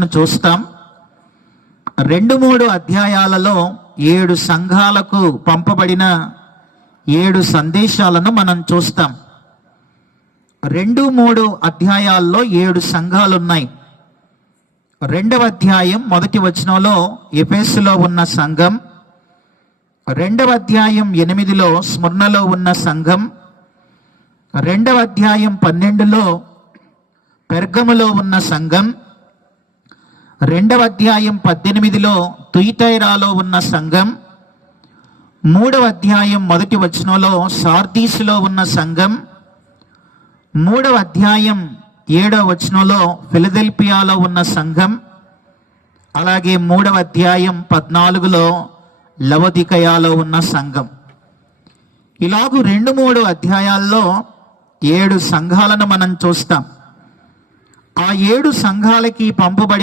పత్రికను చూస్తాం. 2-3 అధ్యాయాలలో 7 సంఘాలకు పంపబడిన 7 సందేశాలను మనం చూస్తాం. 2-3 అధ్యాయాల్లో 7 సంఘాలున్నాయి. 2వ అధ్యాయం 1వ వచనంలో ఎఫెసులో ఉన్న సంఘం, 2వ అధ్యాయం 8లో స్ముర్నలో ఉన్న సంఘం, 2వ అధ్యాయం 12లో పెర్గములో ఉన్న సంఘం, 2వ అధ్యాయం 18లో తుయితైరాలో ఉన్న సంఘం, 3వ అధ్యాయం 1వ వచనంలో సార్దీసులో ఉన్న సంఘం, 3వ అధ్యాయం 7వ వచనంలో ఫిలదెల్ఫియాలో ఉన్న సంఘం, అలాగే 3వ అధ్యాయం 14లో లవొదికయలో ఉన్న సంఘం. ఇలాగూ 2-3 అధ్యాయాల్లో 7 సంఘాలను మనం చూస్తాం. ఆ 7 సంఘాలకి పంపబడి